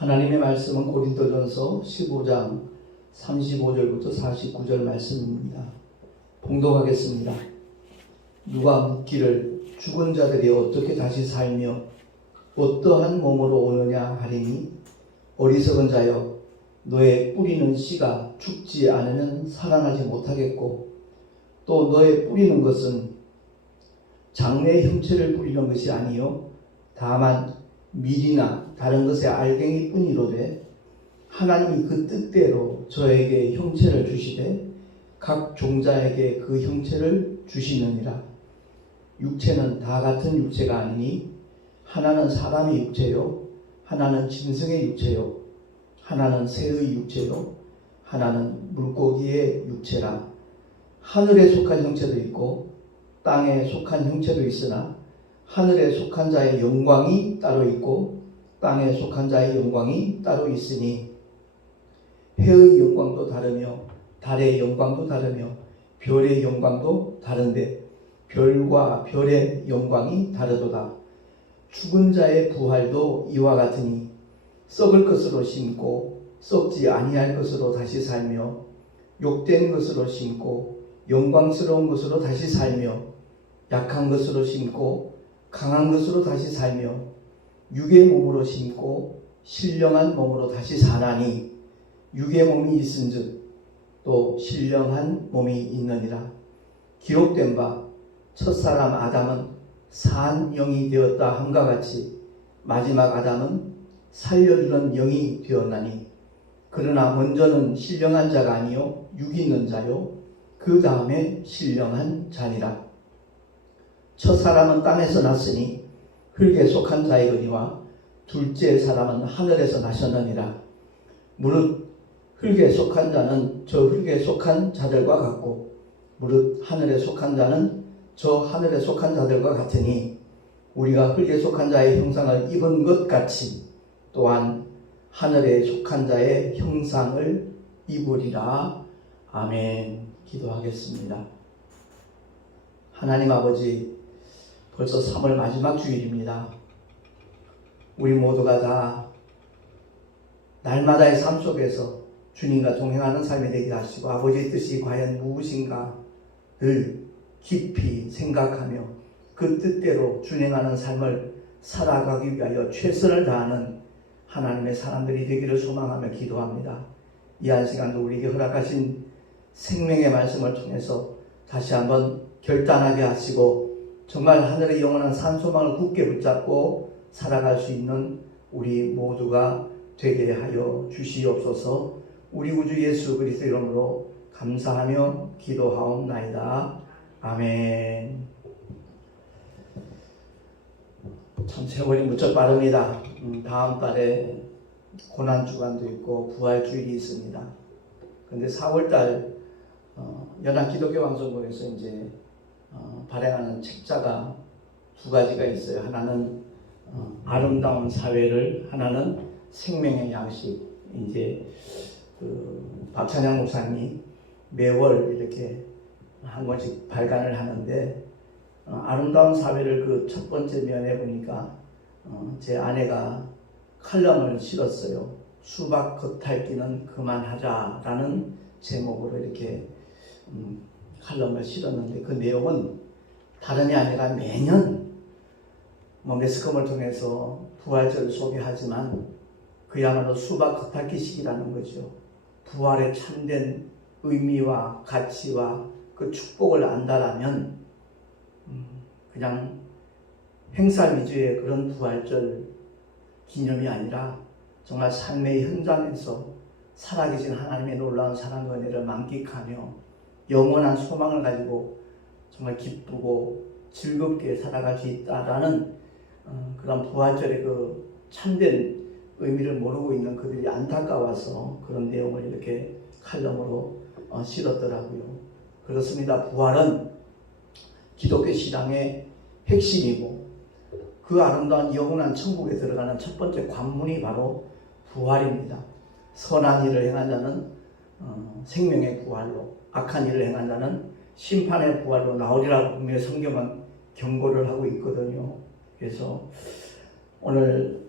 하나님의 말씀은 고린도전서 15장 35절부터 49절 말씀입니다. 봉독하겠습니다. 누가 묻기를 죽은 자들이 어떻게 다시 살며 어떠한 몸으로 오느냐 하리니, 어리석은 자여, 너의 뿌리는 씨가 죽지 않으면 살아나지 못하겠고, 또 너의 뿌리는 것은 장래의 형체를 뿌리는 것이 아니요 다만 밀이나 다른 것의 알갱이 뿐이로되, 하나님이 그 뜻대로 저에게 형체를 주시되 각 종자에게 그 형체를 주시느니라. 육체는 다 같은 육체가 아니니 하나는 사람의 육체요, 하나는 짐승의 육체요, 하나는 새의 육체요, 하나는 물고기의 육체라. 하늘에 속한 형체도 있고 땅에 속한 형체도 있으나 하늘에 속한 자의 영광이 따로 있고 땅에 속한 자의 영광이 따로 있으니, 해의 영광도 다르며 달의 영광도 다르며 별의 영광도 다른데 별과 별의 영광이 다르도다. 죽은 자의 부활도 이와 같으니, 썩을 것으로 심고 썩지 아니할 것으로 다시 살며, 욕된 것으로 심고 영광스러운 것으로 다시 살며, 약한 것으로 심고 강한 것으로 다시 살며, 육의 몸으로 심고 신령한 몸으로 다시 사나니, 육의 몸이 있은즉 또 신령한 몸이 있느니라. 기록된 바 첫사람 아담은 산 영이 되었다 함과 같이 마지막 아담은 살려주는 영이 되었나니, 그러나 먼저는 신령한 자가 아니요 육 있는 자요 그 다음에 신령한 자니라. 첫사람은 땅에서 났으니 흙에 속한 자이거니와 둘째 사람은 하늘에서 나셨느니라. 무릇 흙에 속한 자는 저 흙에 속한 자들과 같고, 무릇 하늘에 속한 자는 저 하늘에 속한 자들과 같으니, 우리가 흙에 속한 자의 형상을 입은 것 같이 또한 하늘에 속한 자의 형상을 입으리라. 아멘. 기도하겠습니다. 하나님 아버지, 벌써 3월 마지막 주일입니다. 우리 모두가 다 날마다의 삶 속에서 주님과 동행하는 삶이 되게 하시고, 아버지의 뜻이 과연 무엇인가 늘 깊이 생각하며 그 뜻대로 준행하는 삶을 살아가기 위하여 최선을 다하는 하나님의 사람들이 되기를 소망하며 기도합니다. 이 한 시간도 우리에게 허락하신 생명의 말씀을 통해서 다시 한번 결단하게 하시고, 정말 하늘의 영원한 산소망을 굳게 붙잡고 살아갈 수 있는 우리 모두가 되게 하여 주시옵소서. 우리 구주 예수 그리스도 이름으로 감사하며 기도하옵나이다. 아멘. 참 세월이 무척 빠릅니다. 다음 달에 고난주간도 있고 부활주일이 있습니다. 그런데 4월달 연합기독교방송국에서 이제 발행하는 책자가 두 가지가 있어요. 하나는 아름다운 사회를, 하나는 생명의 양식. 이제 박찬양 목사님이 매월 이렇게 한 권씩 발간을 하는데, 아름다운 사회를 그 첫 번째 면에 보니까 제 아내가 칼럼을 실었어요. 수박 겉핥기는 그만하자라는 제목으로 이렇게 칼럼을 실었는데, 그 내용은 다름이 아니라 매년 매스컴을 통해서 부활절을 소개하지만 그야말로 수박 겉핥기식이라는 거죠. 부활의 참된 의미와 가치와 그 축복을 안다라면 그냥 행사 위주의 그런 부활절 기념이 아니라 정말 삶의 현장에서 살아계신 하나님의 놀라운 사랑과 은혜를 만끽하며 영원한 소망을 가지고 정말 기쁘고 즐겁게 살아갈 수 있다라는 그런 부활절의 그 참된 의미를 모르고 있는 그들이 안타까워서 그런 내용을 이렇게 칼럼으로 실었더라고요. 그렇습니다. 부활은 기독교 신앙의 핵심이고, 그 아름다운 영원한 천국에 들어가는 첫 번째 관문이 바로 부활입니다. 선한 일을 행한 자는 생명의 부활로, 악한 일을 행한 자는 심판의 부활로 나오리라고 분명히 성경은 경고를 하고 있거든요. 그래서 오늘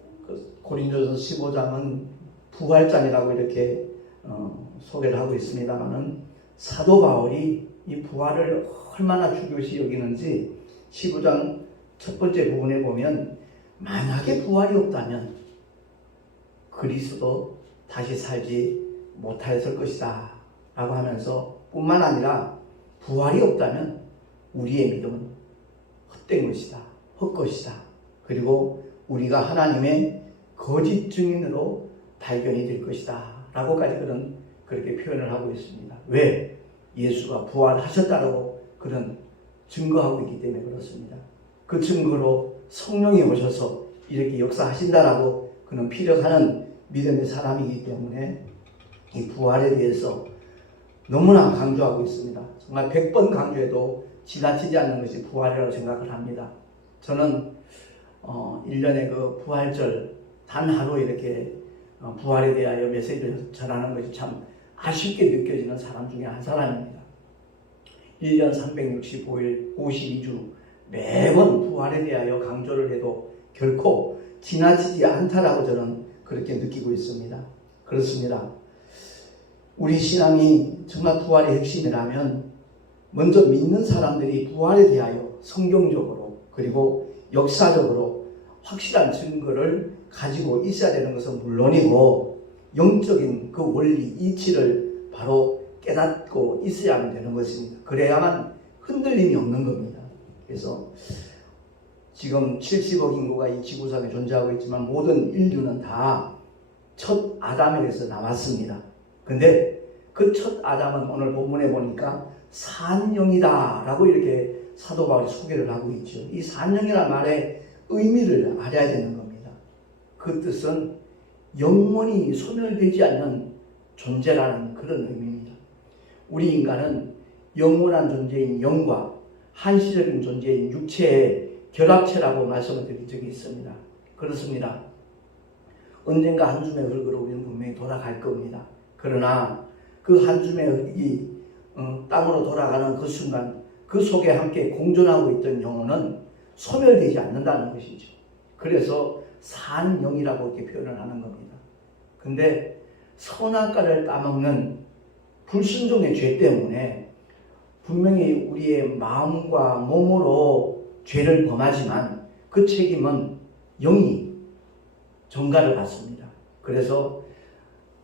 고린도전서 15장은 부활장이라고 이렇게 소개를 하고 있습니다만은 사도 바울이 이 부활을 얼마나 중요시 여기는지 15장 첫 번째 부분에 보면 만약에 부활이 없다면 그리스도 다시 살지 못하였을 것이다 라고 하면서 뿐만 아니라 부활이 없다면 우리의 믿음은 헛된 것이다, 헛것이다. 그리고 우리가 하나님의 거짓 증인으로 발견이 될 것이다 라고까지 그렇게 표현을 하고 있습니다. 왜? 예수가 부활하셨다고 그런 증거하고 있기 때문에 그렇습니다. 그 증거로 성령이 오셔서 이렇게 역사하신다라고 그는 필요하는 믿음의 사람이기 때문에 이 부활에 대해서 너무나 강조하고 있습니다. 정말 100번 강조해도 지나치지 않는 것이 부활이라고 생각을 합니다. 저는 1년에 그 부활절 단 하루 이렇게 부활에 대하여 메시지를 전하는 것이 참 아쉽게 느껴지는 사람 중에 한 사람입니다. 1년 365일 52주 매번 부활에 대하여 강조를 해도 결코 지나치지 않다라고 저는 그렇게 느끼고 있습니다. 그렇습니다. 우리 신앙이 정말 부활의 핵심이라면 먼저 믿는 사람들이 부활에 대하여 성경적으로 그리고 역사적으로 확실한 증거를 가지고 있어야 되는 것은 물론이고 영적인 그 원리 이치를 바로 깨닫고 있어야만 되는 것입니다. 그래야만 흔들림이 없는 겁니다. 그래서 지금 70억 인구가 이 지구상에 존재하고 있지만 모든 인류는 다 첫 아담에게서 나왔습니다. 근데 그 첫 아담은 오늘 본문에 보니까 산영이다 라고 이렇게 사도 바울이 소개를 하고 있죠. 이 산영이라는 말의 의미를 알아야 되는 겁니다. 그 뜻은 영원히 소멸되지 않는 존재라는 그런 의미입니다. 우리 인간은 영원한 존재인 영과 한시적인 존재인 육체의 결합체라고 말씀을 드린 적이 있습니다. 그렇습니다. 언젠가 한숨의 흙으로 우리는 분명히 돌아갈 겁니다. 그러나 그 한숨의 흙이 땅으로 돌아가는 그 순간 그 속에 함께 공존하고 있던 영혼은 소멸되지 않는다는 것이죠. 그래서 산영이라고 이렇게 표현을 하는 겁니다. 근데 선악과를 따먹는 불순종의 죄 때문에 분명히 우리의 마음과 몸으로 죄를 범하지만 그 책임은 영이 전가를 받습니다. 그래서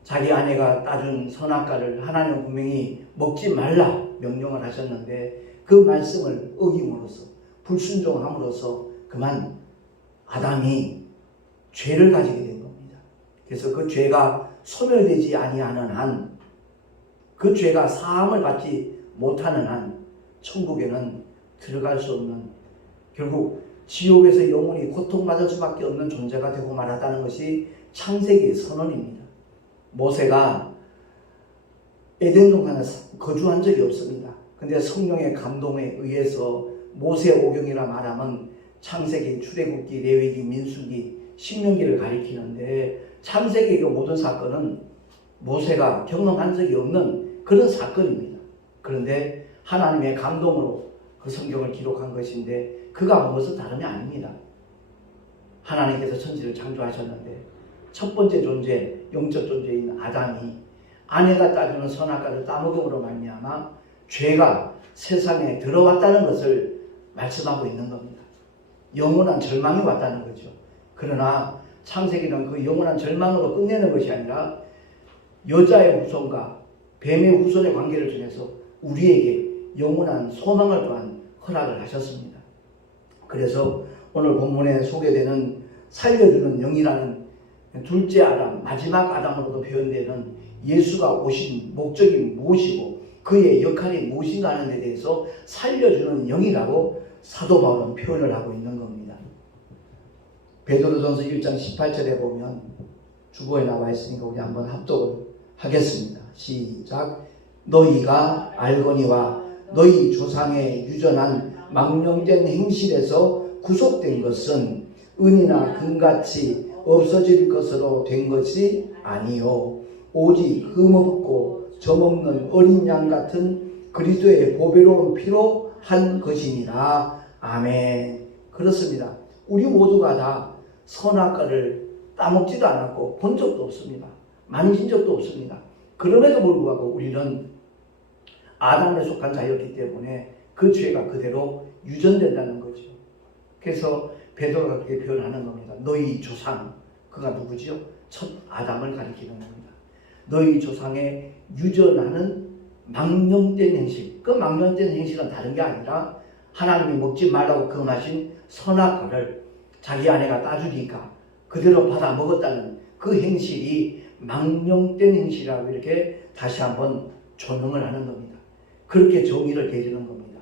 자기 아내가 따준 선악과를 하나님은 분명히 먹지 말라 명령을 하셨는데 그 말씀을 어김으로써 불순종함으로써 그만 아담이 죄를 가지게 된 겁니다. 그래서 그 죄가 소멸되지 아니하는 한, 그 죄가 사함을 받지 못하는 한 천국에는 들어갈 수 없는, 결국 지옥에서 영원히 고통받을 수밖에 없는 존재가 되고 말았다는 것이 창세기의 선언입니다. 모세가 에덴 동산에 거주한 적이 없습니다. 근데 성령의 감동에 의해서 모세 오경이라 말하면 창세기, 출애굽기, 레위기, 민수기, 신명기를 가리키는데 창세기의 모든 사건은 모세가 경험한 적이 없는 그런 사건입니다. 그런데 하나님의 감동으로 그 성경을 기록한 것인데 그가 무엇은 다름이 아닙니다. 하나님께서 천지를 창조하셨는데 첫 번째 존재, 영적 존재인 아담이 아내가 따주는 선악과를 따먹음으로 말미암아 죄가 세상에 들어왔다는 것을 말씀하고 있는 겁니다. 영원한 절망이 왔다는 거죠. 그러나 창세기는 그 영원한 절망으로 끝내는 것이 아니라 여자의 후손과 뱀의 후손의 관계를 통해서 우리에게 영원한 소망을 또한 허락을 하셨습니다. 그래서 오늘 본문에 소개되는 살려주는 영이라는 둘째 아담, 마지막 아담으로도 표현되는 예수가 오신 목적이 무엇이고 그의 역할이 무엇인가 하는 데 대해서 살려주는 영이라고 사도 바울은 표현을 하고 있는 겁니다. 베드로전서 1장 18절에 보면 주보에 나와 있으니까 우리 한번 합독을 하겠습니다. 시작. 너희가 알거니와 너희 조상의 유전한 망령된 행실에서 구속된 것은 은이나 금같이 없어질 것으로 된 것이 아니요 오직 흠없고 점없는 어린 양 같은 그리스도의 보배로운 피로 한 것이니라. 아멘. 그렇습니다. 우리 모두가 다 선악과를 따먹지도 않았고 본 적도 없습니다. 만진 적도 없습니다. 그럼에도 불구하고 우리는 아담에 속한 자였기 때문에 그 죄가 그대로 유전된다는 거죠. 그래서 베드로가 그렇게 표현하는 겁니다. 너희 조상, 그가 누구죠? 첫 아담을 가리키는 겁니다. 너희 조상의 유전하는 망령된 행실, 그 망령된 행실은 다른 게 아니라 하나님이 먹지 말라고 금하신 선악과를 자기 아내가 따주니까 그대로 받아 먹었다는 그 행실이 망령된 행실이라고 이렇게 다시 한번 조명을 하는 겁니다. 그렇게 정의를 내리는 겁니다.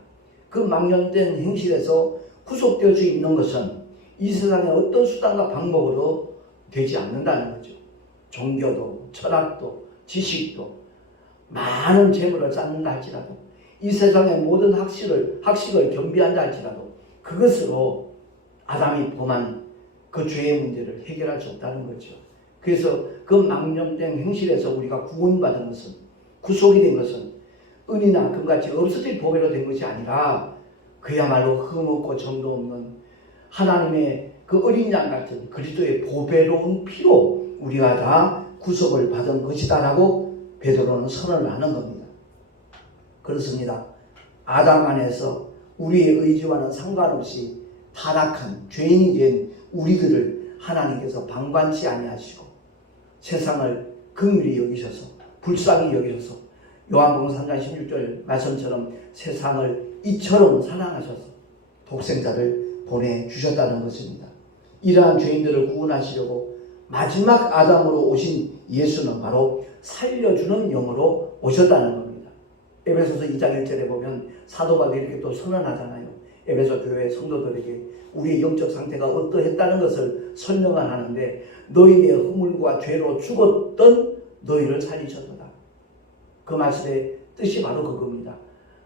그 망령된 행실에서 구속될 수 있는 것은 이 세상의 어떤 수단과 방법으로 되지 않는다는 거죠. 종교도 철학도 지식도 많은 재물을 쌓는다 할지라도 이 세상의 모든 학식을 겸비한다 할지라도 그것으로 아담이 범한 그 죄의 문제를 해결할 수 없다는 거죠. 그래서 그 망령된 행실에서 우리가 구원받은 것은, 구속이 된 것은 은이나 금같이 없어질 보배로 된 것이 아니라 그야말로 흠없고 점도 없는 하나님의 그 어린 양 같은 그리스도의 보배로운 피로 우리가 다 구속을 받은 것이다라고 베드로는 선언을 하는 겁니다. 그렇습니다. 아담 안에서 우리의 의지와는 상관없이 타락한 죄인이 된 우리들을 하나님께서 방관치 아니하시고 세상을 긍휼히 여기셔서 불쌍히 여기셔서 요한복음 3장 16절 말씀처럼 세상을 이처럼 사랑하셔서 독생자를 보내주셨다는 것입니다. 이러한 죄인들을 구원하시려고 마지막 아담으로 오신 예수는 바로 살려주는 영으로 오셨다는 겁니다. 에베소서 2장 1절에 보면 사도 바울이 이렇게 또 선언하잖아요. 에베소 교회 성도들에게 우리의 영적 상태가 어떠했다는 것을 설명을 하는데 너희의 허물과 죄로 죽었던 너희를 살리셨도다. 그 말씀의 뜻이 바로 그겁니다.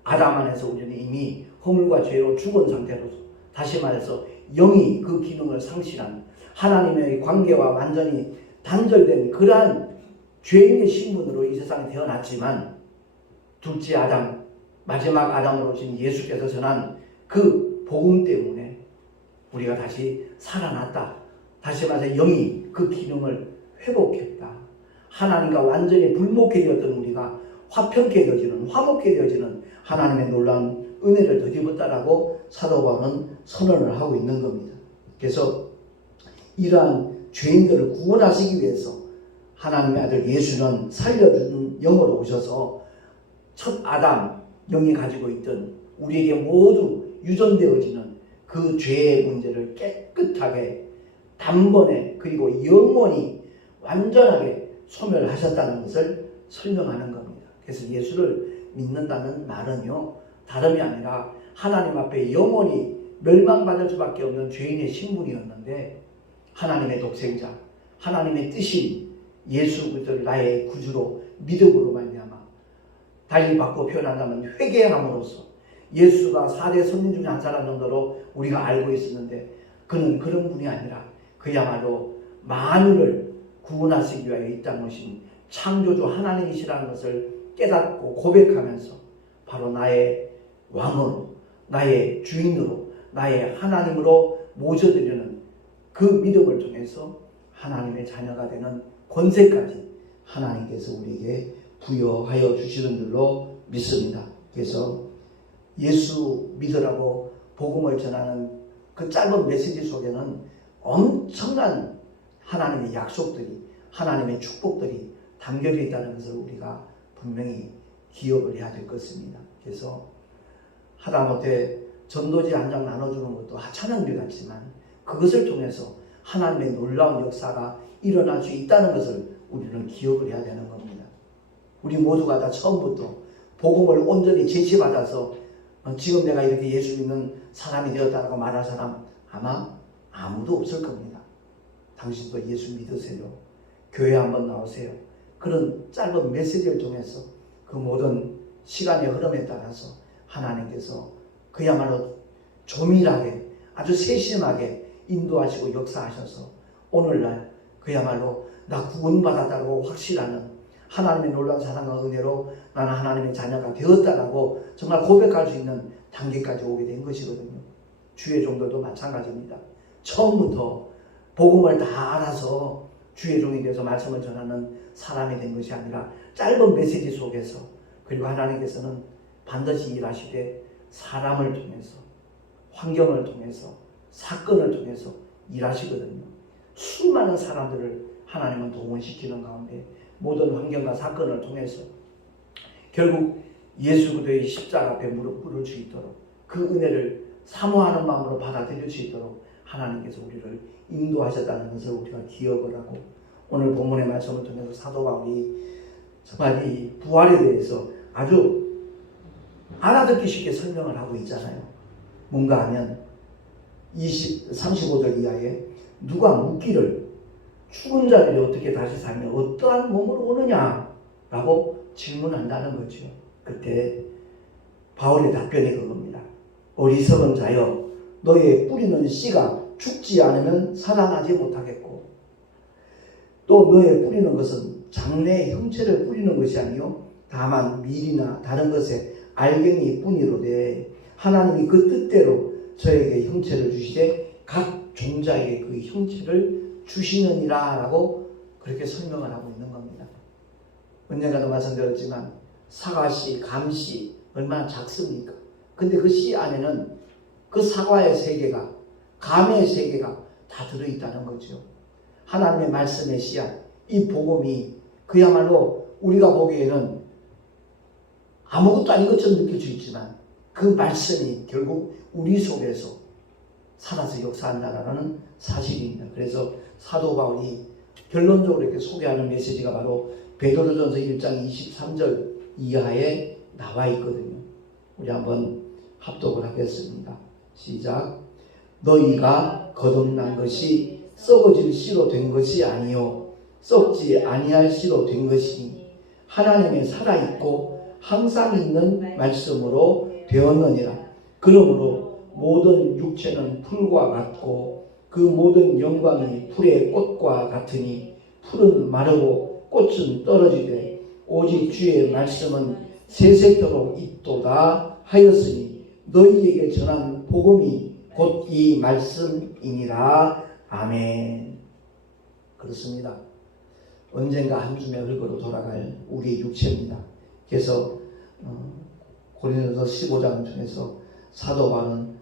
아담 안에서 우리는 이미 허물과 죄로 죽은 상태로서 다시 말해서 영이 그 기능을 상실한 하나님의 관계와 완전히 단절된 그러한 죄인의 신분으로 이 세상에 태어났지만 둘째 아담, 마지막 아담으로 오신 예수께서 전한 그 복음 때문에 우리가 다시 살아났다. 다시 말해서 영이 그 기능을 회복했다. 하나님과 완전히 불목해 되었던 우리가 화평케 되어지는, 화목케 되어지는 하나님의 놀라운 은혜를 더입었다라고 사도 바울은 선언을 하고 있는 겁니다. 그래서 이러한 죄인들을 구원하시기 위해서 하나님의 아들 예수는 살려주는 영으로 오셔서 첫 아담 영이 가지고 있던 우리에게 모두 유전되어지는 그 죄의 문제를 깨끗하게 단번에 그리고 영원히 완전하게 소멸하셨다는 것을 설명하는 겁니다. 그래서 예수를 믿는다는 말은요 다름이 아니라 하나님 앞에 영원히 멸망받을 수밖에 없는 죄인의 신분이었는데 하나님의 독생자, 하나님의 뜻인 예수 그리스도를 나의 구주로 믿음으로 말미암아 달리 바꿔 표현한다면 회개함으로써 예수가 4대 선진 중에 한 사람 정도로 우리가 알고 있었는데 그는 그런 분이 아니라 그야말로 만유를 구원하시기 위하여 이 땅에 오신 창조주 하나님이시라는 것을 깨닫고 고백하면서 바로 나의 왕으로, 나의 주인으로, 나의 하나님으로 모셔드리는 그 믿음을 통해서 하나님의 자녀가 되는 권세까지 하나님께서 우리에게 부여하여 주시는 줄로 믿습니다. 그래서 예수 믿으라고 복음을 전하는 그 짧은 메시지 속에는 엄청난 하나님의 약속들이, 하나님의 축복들이 담겨져 있다는 것을 우리가 분명히 기억을 해야 될 것입니다. 그래서 하다못해 전도지 한 장 나눠주는 것도 하찮은 일 같지만 그것을 통해서 하나님의 놀라운 역사가 일어날 수 있다는 것을 우리는 기억을 해야 되는 겁니다. 우리 모두가 다 처음부터 복음을 온전히 제시받아서 지금 내가 이렇게 예수 믿는 사람이 되었다고 말할 사람 아마 아무도 없을 겁니다. 당신도 예수 믿으세요. 교회 한번 나오세요. 그런 짧은 메시지를 통해서 그 모든 시간의 흐름에 따라서 하나님께서 그야말로 조밀하게 아주 세심하게 인도하시고 역사하셔서 오늘날 그야말로 나 구원받았다고 확실하는 하나님의 놀라운 사랑과 은혜로 나는 하나님의 자녀가 되었다라고 정말 고백할 수 있는 단계까지 오게 된 것이거든요. 주의 종도도 마찬가지입니다. 처음부터 복음을 다 알아서 주의 종이 되어서 말씀을 전하는 사람이 된 것이 아니라 짧은 메시지 속에서, 그리고 하나님께서는 반드시 일하시되 사람을 통해서, 환경을 통해서, 사건을 통해서 일하시거든요. 수많은 사람들을 하나님은 동원시키는 가운데 모든 환경과 사건을 통해서 결국 예수 그리스도의 십자가 앞에 무릎 꿇을 수 있도록, 그 은혜를 사모하는 마음으로 받아들일 수 있도록 하나님께서 우리를 인도하셨다는 것을 우리가 기억을 하고, 오늘 본문의 말씀을 통해서 사도 바울이 정말 이 부활에 대해서 아주 알아듣기 쉽게 설명을 하고 있잖아요. 뭔가 하면 35절 이하에 누가 묻기를 죽은 자들이 어떻게 다시 살며 어떠한 몸으로 오느냐 라고 질문한다는 거죠. 그때 바울의 답변이 그겁니다. 어리석은 자여, 너의 뿌리는 씨가 죽지 않으면 살아나지 못하겠고, 또 너의 뿌리는 것은 장래의 형체를 뿌리는 것이 아니요 다만 밀이나 다른 것에 알갱이 뿐이로되, 하나님이 그 뜻대로 저에게 형체를 주시되 각 종자에게 그 형체를 주시느니라 라고 그렇게 설명을 하고 있는 겁니다. 언젠가도 말씀드렸지만 사과씨, 감씨 얼마나 작습니까? 근데 그 씨 안에는 그 사과의 세계가, 감의 세계가 다 들어있다는 거죠. 하나님의 말씀의 씨앗, 이 복음이 그야말로 우리가 보기에는 아무것도 아닌 것처럼 느낄 수 있지만 그 말씀이 결국 우리 속에서 살아서 역사한다는 사실입니다. 그래서 사도 바울이 결론적으로 이렇게 소개하는 메시지가 바로 베드로전서 1장 23절 이하에 나와 있거든요. 우리 한번 합독을 하겠습니다. 시작. 너희가 거듭난 것이 썩어질 씨로 된 것이 아니요 썩지 아니할 씨로 된 것이니 하나님의 살아있고 항상 있는 말씀으로 되었느니라. 그러므로 모든 육체는 풀과 같고 그 모든 영광이 풀의 꽃과 같으니 풀은 마르고 꽃은 떨어지되 오직 주의 말씀은 세세토록 있도다 하였으니 너희에게 전한 복음이 곧 이 말씀이니라. 아멘. 그렇습니다. 언젠가 한 줌의 흙으로 돌아갈 우리의 육체입니다. 그래서 고린도서 15장 중에서 사도 바울은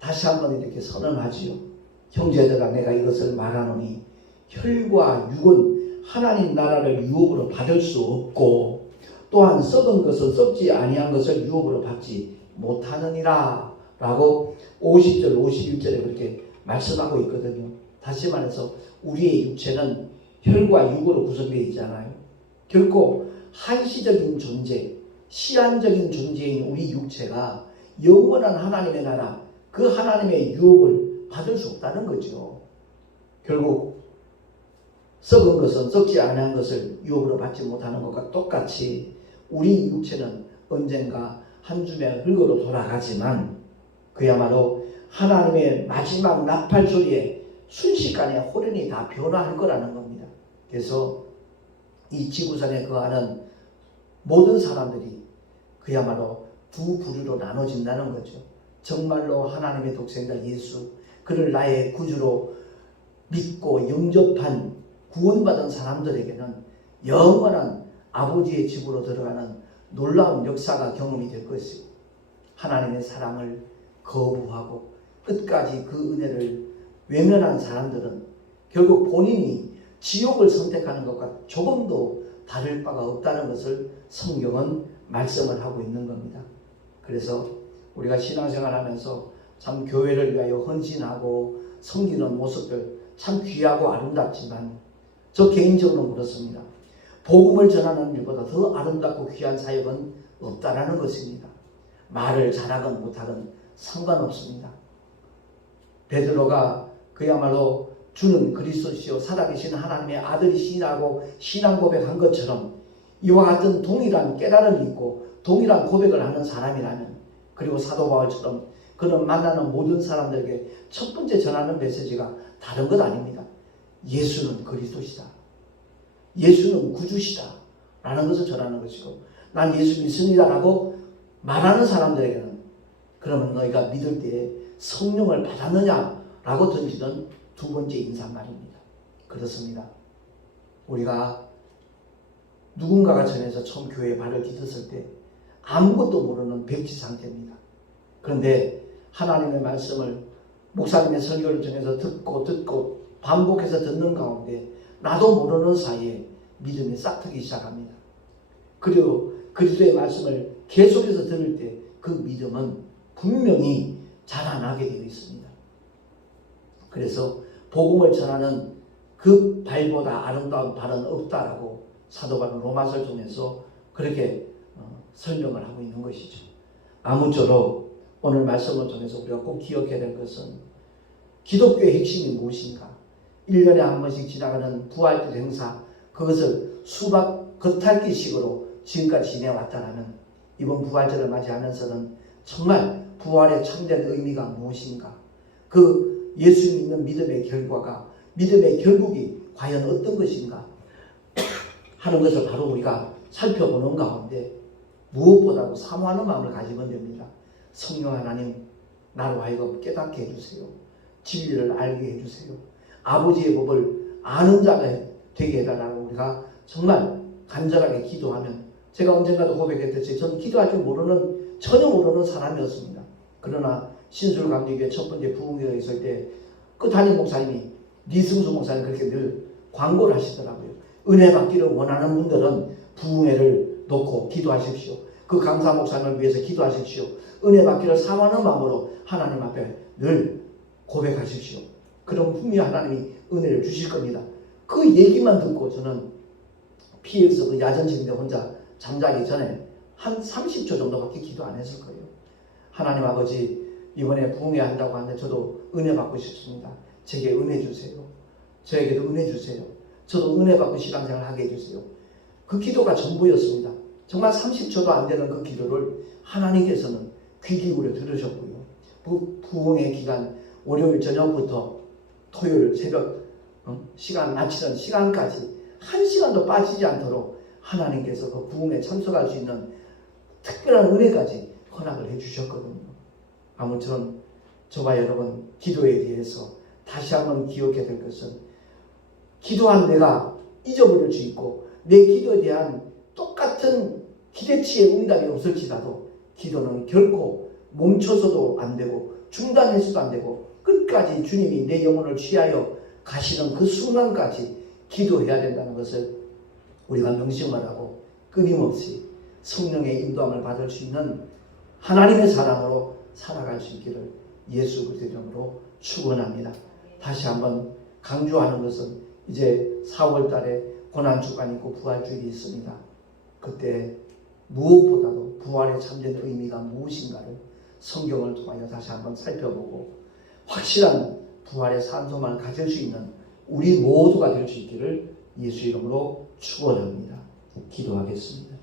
다시 한번 이렇게 선언하지요. 형제들아, 내가 이것을 말하노니 혈과 육은 하나님 나라를 유업으로 받을 수 없고 또한 썩은 것은 썩지 아니한 것을 유업으로 받지 못하느니라 라고 50절 51절에 그렇게 말씀하고 있거든요. 다시 말해서 우리의 육체는 혈과 육으로 구성되어 있잖아요. 결코 한시적인 존재, 시한적인 존재인 우리 육체가 영원한 하나님의 나라, 그 하나님의 유업을 받을 수 없다는 거죠. 결국 썩은 것은 썩지 않은 것을 유업으로 받지 못하는 것과 똑같이 우리 육체는 언젠가 한 줌의 흙으로 돌아가지만 그야말로 하나님의 마지막 나팔 소리에 순식간에 호련이 다 변화할 거라는 겁니다. 그래서 이 지구상에 거하는 모든 사람들이 그야말로 두 부류로 나눠진다는 거죠. 정말로 하나님의 독생자 예수, 그를 나의 구주로 믿고 영접한 구원받은 사람들에게는 영원한 아버지의 집으로 들어가는 놀라운 역사가 경험이 될 것이고, 하나님의 사랑을 거부하고 끝까지 그 은혜를 외면한 사람들은 결국 본인이 지옥을 선택하는 것과 조금도 다를 바가 없다는 것을 성경은 말씀을 하고 있는 겁니다. 그래서 우리가 신앙생활 하면서 참 교회를 위하여 헌신하고 섬기는 모습들 참 귀하고 아름답지만 저 개인적으로 그렇습니다. 복음을 전하는 일보다 더 아름답고 귀한 사역은 없다라는 것입니다. 말을 잘하건 못하건 상관없습니다. 베드로가 그야말로 주는 그리스도시요 살아계신 하나님의 아들이시라고 신앙 고백한 것처럼 이와 같은 동일한 깨달음이 있고 동일한 고백을 하는 사람이라면, 그리고 사도 바울처럼 그는 만나는 모든 사람들에게 첫 번째 전하는 메시지가 다른 것 아닙니다. 예수는 그리스도시다. 예수는 구주시다. 라는 것을 전하는 것이고, 난 예수 믿습니다 라고 말하는 사람들에게는 그러면 너희가 믿을 때에 성령을 받았느냐 라고 던지는 두 번째 인사말입니다. 그렇습니다. 우리가 누군가가 전해서 처음 교회에 발을 디뎠을 때 아무것도 모르는 백지 상태입니다. 그런데 하나님의 말씀을 목사님의 설교를 전해서 듣고 반복해서 듣는 가운데 나도 모르는 사이에 믿음이 싹트기 시작합니다. 그리고 그리스도의 말씀을 계속해서 들을 때 그 믿음은 분명히 자라나게 되어 있습니다. 그래서 복음을 전하는 그 발보다 아름다운 발은 없다라고 사도 바울은 로마서를 통해서 그렇게 설명을 하고 있는 것이죠. 아무쪼록 오늘 말씀을 통해서 우리가 꼭 기억해야 될 것은 기독교의 핵심이 무엇인가? 1년에 한 번씩 지나가는 부활절 행사, 그것을 수박 겉핥기식으로 지금까지 지내왔다라는 이번 부활절을 맞이하면서는 정말 부활의 참된 의미가 무엇인가? 그 예수 믿는 믿음의 결과가, 믿음의 결국이 과연 어떤 것인가 하는 것을 바로 우리가 살펴보는 가운데 무엇보다도 사모하는 마음을 가지면 됩니다. 성령 하나님, 나로 하여금 깨닫게 해주세요. 진리를 알게 해주세요. 아버지의 법을 아는 자가 되게 해달라고 우리가 정말 간절하게 기도하면, 제가 언젠가도 고백했듯이 저는 기도할 줄 전혀 모르는 사람이었습니다. 그러나 신술감리교회 첫 번째 부흥회가 있을 때 그 담임 목사님이, 리승수 목사님 그렇게 늘 광고를 하시더라고요. 은혜 받기를 원하는 분들은 부흥회를 놓고 기도하십시오. 그 강사 목사님을 위해서 기도하십시오. 은혜 받기를 사모하는 마음으로 하나님 앞에 늘 고백하십시오. 그럼 분명히 하나님이 은혜를 주실 겁니다. 그 얘기만 듣고 저는 피해서 그 야전 침대 혼자 잠자기 전에 한 30초 정도밖에 기도 안 했을 거예요. 하나님 아버지, 이번에 부흥회 한다고 하는데 저도 은혜 받고 싶습니다. 제게 은혜 주세요. 저에게도 은혜 주세요. 저도 은혜 받고 신앙생활 하게 해주세요. 그 기도가 전부였습니다. 정말 30초도 안 되는 그 기도를 하나님께서는 귀 기울여 들으셨고요. 부흥회 기간 월요일 저녁부터 토요일 새벽 시간 마치는 시간까지 한 시간도 빠지지 않도록 하나님께서 그 부흥에 참석할 수 있는 특별한 은혜까지 허락을 해주셨거든요. 아무쪼록 저와 여러분 기도에 대해서 다시 한번 기억해야 될 것은, 기도한 내가 잊어버릴 수 있고 내 기도에 대한 똑같은 기대치의 응답이 없을지라도 기도는 결코 멈춰서도 안 되고 중단해서도 안 되고 끝까지 주님이 내 영혼을 취하여 가시는 그 순간까지 기도해야 된다는 것을 우리가 명심을 하고 끊임없이 성령의 인도함을 받을 수 있는 하나님의 사랑으로 살아갈 수 있기를 예수 그리스도의 이름으로 축원합니다. 다시 한번 강조하는 것은 이제 4월 달에 고난주간이 있고 부활주일이 있습니다. 그때 무엇보다도 부활의 참된 의미가 무엇인가를 성경을 통하여 다시 한번 살펴보고 확실한 부활의 산소만을 가질 수 있는 우리 모두가 될 수 있기를 예수 이름으로 축원합니다. 기도하겠습니다.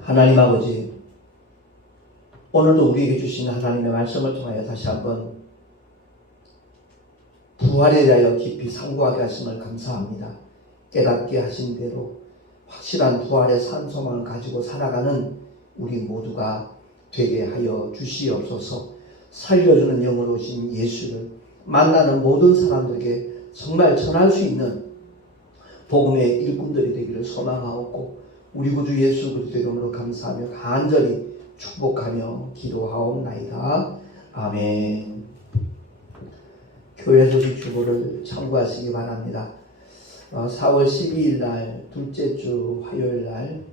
하나님 아버지, 오늘도 우리에게 주신 하나님의 말씀을 통하여 다시 한번 부활에 대하여 깊이 상고하게 하심을 감사합니다. 깨닫게 하신 대로 확실한 부활의 산소망을 가지고 살아가는 우리 모두가 되게 하여 주시옵소서. 살려주는 영으로 오신 예수를 만나는 모든 사람들에게 정말 전할 수 있는 복음의 일꾼들이 되기를 소망하옵고, 우리 구주 예수 그리스도의 이름으로 감사하며 간절히 축복하며 기도하옵나이다. 아멘. 교회 소식 주보를 참고하시기 바랍니다. 4월 12일 날 둘째 주 화요일 날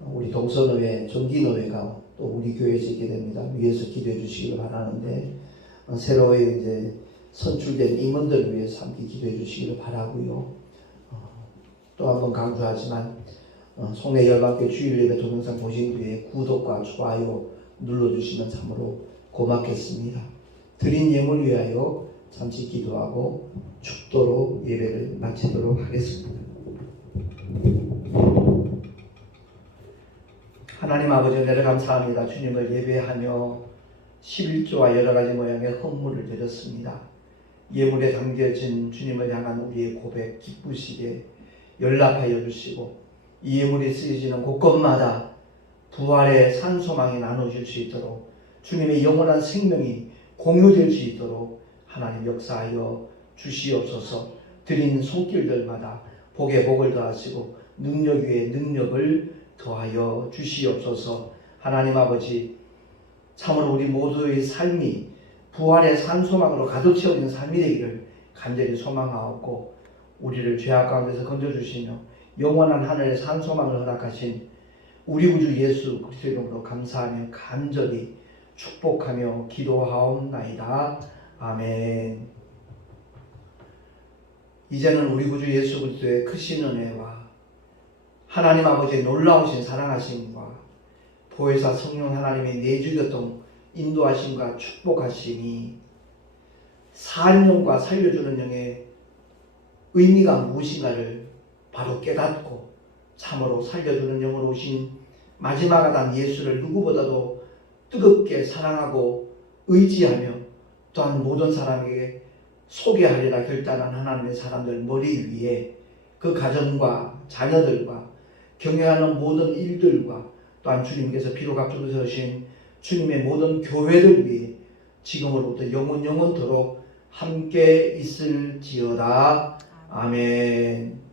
우리 동서노회 정기노회가 또 우리 교회에서 있게 됩니다. 위에서 기도해 주시기 바라는데, 새로이 이제 선출된 임원들을 위해서 함께 기도해 주시기를 바라고요. 또 한번 강조하지만 송내 열방교회 주일예배 동영상 보신 뒤에 구독과 좋아요 눌러주시면 참으로 고맙겠습니다. 드린 예물 위하여 잠시 기도하고 축도로 예배를 마치도록 하겠습니다. 하나님 아버지, 은혜를 감사합니다. 주님을 예배하며 11조와 여러가지 모양의 헌물을 드렸습니다. 예물에 담겨진 주님을 향한 우리의 고백 기쁘시게 연락하여 주시고, 이 예물이 쓰여지는 곳곳마다 부활의 산소망이 나누어질 수 있도록 주님의 영원한 생명이 공유될 수 있도록 하나님 역사하여 주시옵소서. 드린 손길들마다 복에 복을 더하시고 능력 위에 능력을 더하여 주시옵소서. 하나님 아버지, 참으로 우리 모두의 삶이 부활의 산소망으로 가득 채워진 삶이 되기를 간절히 소망하옵고, 우리를 죄악 가운데서 건져주시며 영원한 하늘의 산소망을 허락하신 우리 구주 예수 그리스도 이름으로 감사하며 간절히 축복하며 기도하옵나이다. 아멘. 이제는 우리 구주 예수 그리스도의 크신 은혜와 하나님 아버지의 놀라우신 사랑하심과 보혜사 성령 하나님의 내주교통 인도하심과 축복하심이 살령과 살려주는 영의 의미가 무엇인가를 바로 깨닫고 참으로 살려주는 영으로 오신 마지막 아담 예수를 누구보다도 뜨겁게 사랑하고 의지하며 또한 모든 사람에게 소개하리라 결단한 하나님의 사람들 머리 위에 그 가정과 자녀들과 경영하는 모든 일들과 또한 주님께서 비록 앞두고 서신 주님의 모든 교회를 위해 지금으로부터 영원토록 함께 있을지어다. 아멘.